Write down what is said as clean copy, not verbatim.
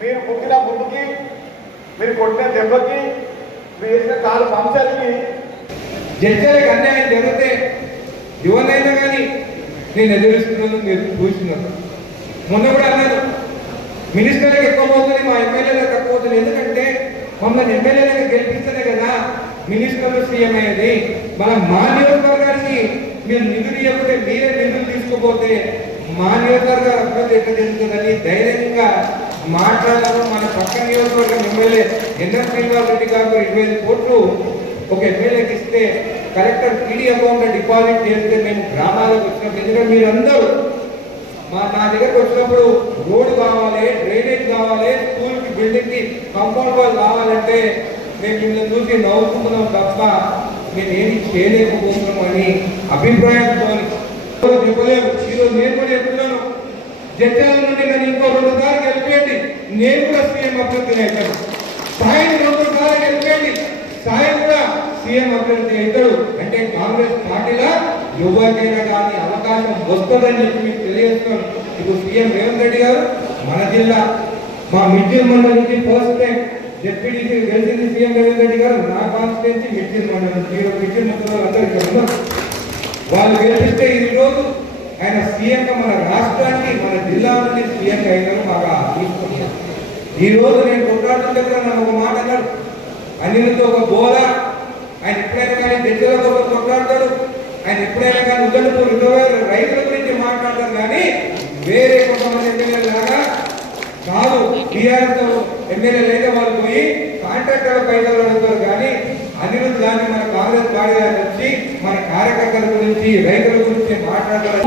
మీరు పుట్టిన ముందుకి, మీరు కొట్టిన దెబ్బకి, మీరు వేసిన కాలు పంచర్కి జడ్జలకు అన్యాయం జరిగితే ఎవరినైనా కానీ నేను ఎదురుస్తున్నాను, మీరు చూస్తున్నారు. మొన్న కూడా అన్నారు మినిస్టర్లకు ఎక్కువ పోతుంది, మా ఎమ్మెల్యేలకు తక్కువ పోతుంది. ఎందుకంటే మమ్మల్ని ఎమ్మెల్యేలకు గెలిపిస్తేనే కదా మినిస్టర్లు సీఎం అయ్యేది. మా నియోజకవర్గానికి మీరు నిధులు ఇవ్వకపోతే, మీరే నిధులు తీసుకుపోతే మా నియోజకవర్గ అభివృద్ధి ఎట్లా జరుగుతుందని ధైర్యంగా మాట్లాడారు. మన పక్క నియోజకవర్గం ఎమ్మెల్యే ఎన్ఎస్ శ్రీనివాస్ రెడ్డి గారు 25 కోట్లు ఒక ఎమ్మెల్యేకి ఇస్తే కలెక్టర్ టీడీ అకౌంట్లో డిపాజిట్ చేస్తే మేము గ్రామాలకు వచ్చినప్పుడు, ఎందుకంటే మీరందరూ నా దగ్గరకు వచ్చినప్పుడు రోడ్డు కావాలి, డ్రైనేజ్ కావాలి, స్కూల్కి బిల్డింగ్కి కాంపౌండ్ వాల్ కావాలంటే మేము మిమ్మల్ని చూసి నవ్వుకుంటున్నాం తప్ప మేము ఏమి చేయలేకపోతున్నాం అని అభిప్రాయంతో చెప్పలేము. ఈరోజు నేను కూడా చెప్తున్నాను, జడ్జాల నుండి నన్ను ఇంకో 2 సార్లు గెలిపేయండి, నేను కూడా సీఎం అభ్యర్థిని అవుతాను. సాయం 2 సార్లు గెలిపేయండి, సాయం కూడా సీఎం అభ్యర్థి అవుతాడు. అంటే కాంగ్రెస్ పార్టీలో ఎవరికైనా కానీ అవకాశం వస్తుందని చెప్పి మీకు తెలియజేస్తున్నాను. ఇప్పుడు సీఎం రేవంత్ రెడ్డి గారు మన జిల్లా మా మిడ్జిల్ మండలం నుంచి ఫస్ట్ టైం డిప్యూటీ గెలిచింది సీఎం రేవంత్ రెడ్డి గారు. నా కాన్స్టిట్యున్సీ మిడ్జిల్ మండలం, మిడ్జిల్ మండలం అందరికీ ఉన్నారు. వాళ్ళు గెలిపిస్తే ఈరోజు ఆయన సీఎంగా మన రాష్ట్రానికి, మన జిల్లా నుండి సీఎంగా అయినారు. బాగా తీసుకున్నారు. ఈ రోజు నేను కొట్లాడుతున్న దగ్గర నన్ను ఒక మాట అన్నాడు, అన్నిటితో ఒక బోల. ఆయన ఎప్పుడైనా కానీ జడ్జలకు ఒక కొట్లాడతాడు, ఆయన ఎప్పుడైనా కానీ ఉదయపూర్ రైతుల గురించి మాట్లాడతారు. కానీ వేరే కొంతమంది ఎమ్మెల్యేలు లాగా కాదు. టీఆర్ఎస్ ఎమ్మెల్యేలు అయితే వాళ్ళు పోయి కాంట్రాక్టర్ల పైసలు అడుగుతారు. కానీ అనిరుద్ధ్ గాంధీ మన కాంగ్రెస్ పార్టీ వచ్చి మన కార్యకర్తల గురించి, రైతుల గురించి మాట్లాడారు.